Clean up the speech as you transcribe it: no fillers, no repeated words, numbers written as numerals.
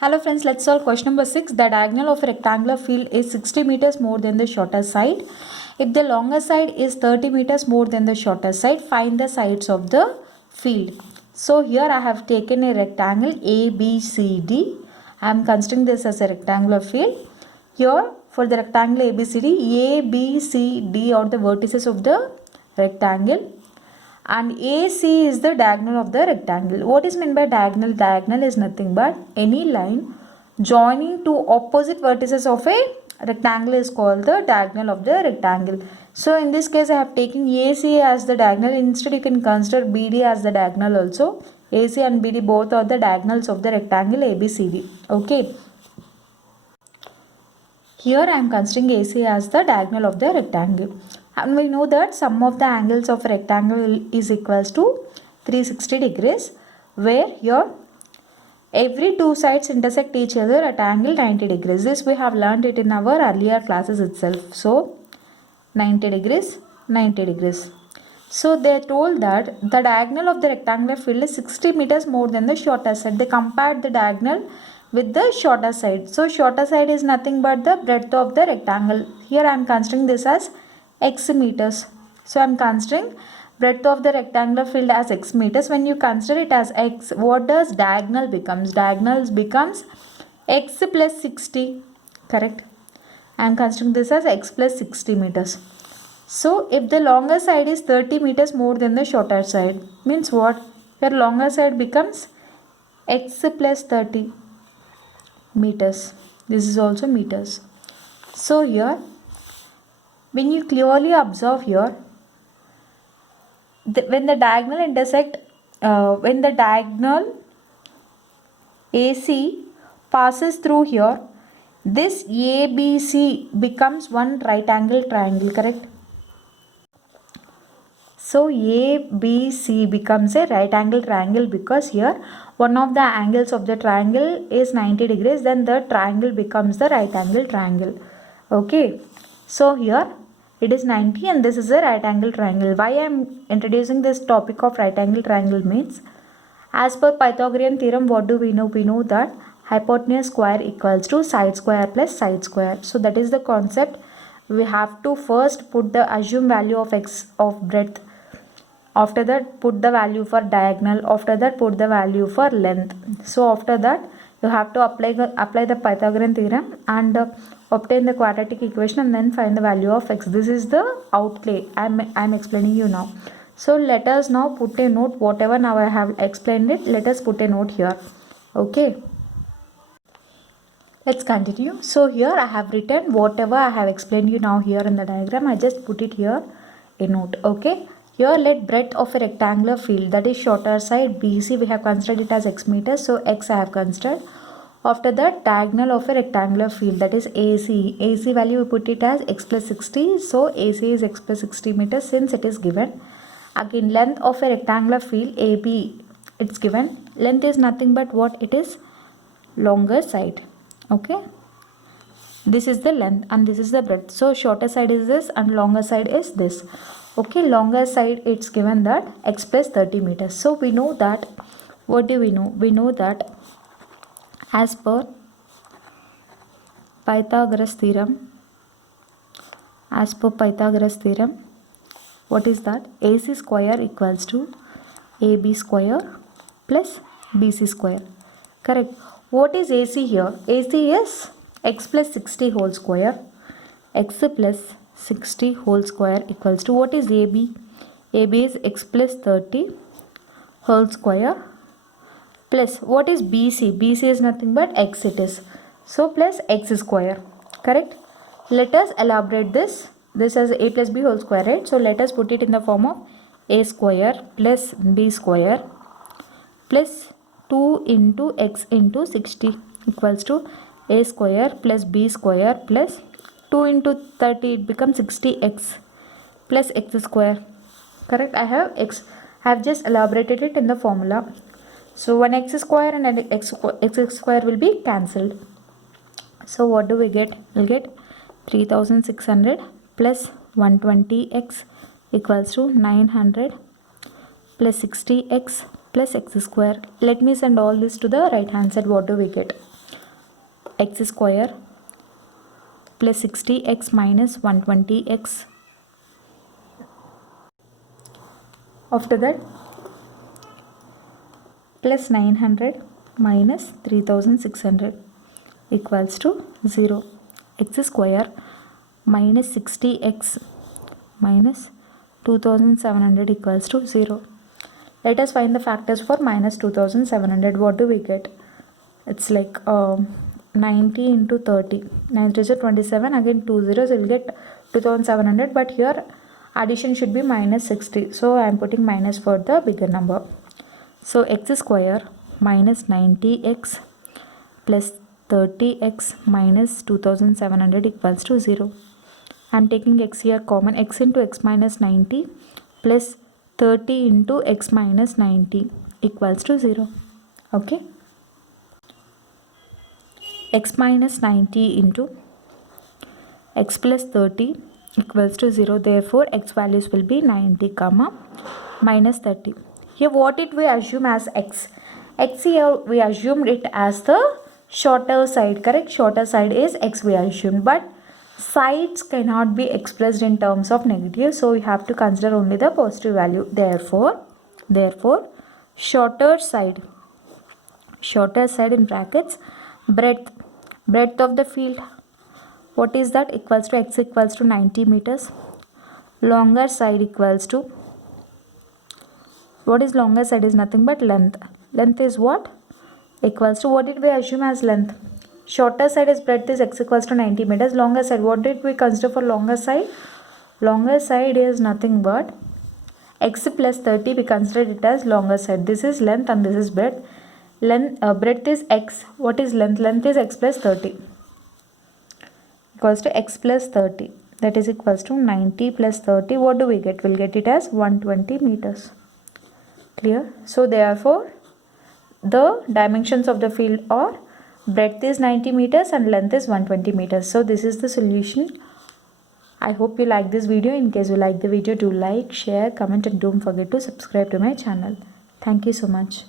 Hello friends, let's solve question number 6. The diagonal of a rectangular field is 60 meters more than the shorter side. If the longer side is 30 meters more than the shorter side, find the sides of the field. So here I have taken a rectangle ABCD. I am considering this as a rectangular field. Here for the rectangle ABCD, A, B, C, D are the vertices of the rectangle. And AC is the diagonal of the rectangle. What is meant by diagonal? Diagonal is nothing but any line joining two opposite vertices of a rectangle is called the diagonal of the rectangle. So in this case I have taken AC as the diagonal. Instead you can consider BD as the diagonal also. AC and BD both are the diagonals of the rectangle ABCD. Okay. Here I am considering AC as the diagonal of the rectangle. And we know that sum of the angles of a rectangle is equals to 360 degrees, where here every two sides intersect each other at angle 90 degrees. This we have learned it in our earlier classes itself. So 90 degrees, 90 degrees. So they told that the diagonal of the rectangular field is 60 meters more than the shorter side. They compared the diagonal with the shorter side. So shorter side is nothing but the breadth of the rectangle. Here I am considering this as x meters. So I am considering breadth of the rectangular field as x meters. When you consider it as x, what does diagonal becomes? Diagonal becomes x plus 60. Correct. I am considering this as x plus 60 meters. So if the longer side is 30 meters more than the shorter side, means what? Your longer side becomes x plus 30 meters. This is also meters. So here, when you clearly observe here, when the diagonal intersect, when the diagonal AC passes through here, this ABC becomes one right angle triangle, correct? So ABC becomes a right angle triangle because here one of the angles of the triangle is 90 degrees, then the triangle becomes the right angle triangle. Okay. So here it is 90 and this is a right angle triangle. Why I am introducing this topic of right angle triangle means, as per Pythagorean theorem, what do we know? We know that hypotenuse square equals to side square plus side square. So that is the concept. We have to first put the assume value of x of breadth. After that put the value for diagonal. After that put the value for length. So after that you have to apply the Pythagorean theorem and obtain the quadratic equation and then find the value of x. This is the outlay I am explaining you now. So let us now put a note, whatever now I have explained it, let us put a note here. Okay. Let's continue. So here I have written whatever I have explained you now here in the diagram. I just put it here a note. Okay. Here let breadth of a rectangular field, that is shorter side BC, we have considered it as x meters. So x I have considered. After that diagonal of a rectangular field, that is AC. AC value we put it as x plus 60. So AC is x plus 60 meters since it is given. Again length of a rectangular field AB, it's given. Length is nothing but what? It is longer side. Okay. This is the length and this is the breadth. So shorter side is this and longer side is this. Okay, longer side it's given that x plus 30 meters. So we know that, what do we know? We know that as per Pythagoras theorem, what is that? AC square equals to AB square plus BC square. Correct. What is AC here? AC is x plus 60 whole square. X plus 60 whole square equals to, what is AB? AB is x plus 30 whole square plus, what is BC? BC is nothing but x it is. So plus x square. Correct. Let us elaborate this. This is a plus b whole square, right? So let us put it in the form of a square plus b square plus 2 into x into 60 equals to a square plus b square plus 2 into 30, it becomes 60x plus x square. Correct. I have just elaborated it in the formula. So one x square and an x square will be cancelled. So what do we get? We'll get 3600 plus 120x equals to 900 plus 60x plus x square. Let me send all this to the right hand side. What do we get? x square plus 60x minus 120x. After that, plus 900 minus 3600 equals to 0. X square minus 60x minus 2700 equals to 0. Let us find the factors for minus 2700. What do we get? It's like 90 into 30. 9 3 is 27. Again 2 zeros. You will get 2700. But here addition should be minus 60. So I am putting minus for the bigger number. So x square minus 90x plus 30x minus 2700 equals to 0. I am taking x here common. X into x minus 90 plus 30 into x minus 90 equals to 0. Okay. X minus 90 into x plus 30 equals to 0. Therefore, x values will be 90 comma minus 30. Here what did we assume as x? X here we assumed it as the shorter side, correct? Shorter side is x we assumed, but sides cannot be expressed in terms of negative, so we have to consider only the positive value. Therefore shorter side in brackets, breadth of the field, what is that? Equals to x equals to 90 meters. Longer side equals to, what is longer side? Is nothing but length. Length is what? Equals to, what did we assume as length? Shorter side is breadth is x equals to 90 meters. Longer side, what did we consider for longer side? Longer side is nothing but x plus 30. We considered it as longer side. This is length and this is breadth. Breadth is x. What is length? Length is x plus 30 equals to x plus 30. That is equals to 90 plus 30. What do we get? We'll get it as 120 meters. Clear? So therefore, the dimensions of the field are breadth is 90 meters and length is 120 meters. So this is the solution. I hope you like this video. In case you like the video, do like, share, comment and don't forget to subscribe to my channel. Thank you so much.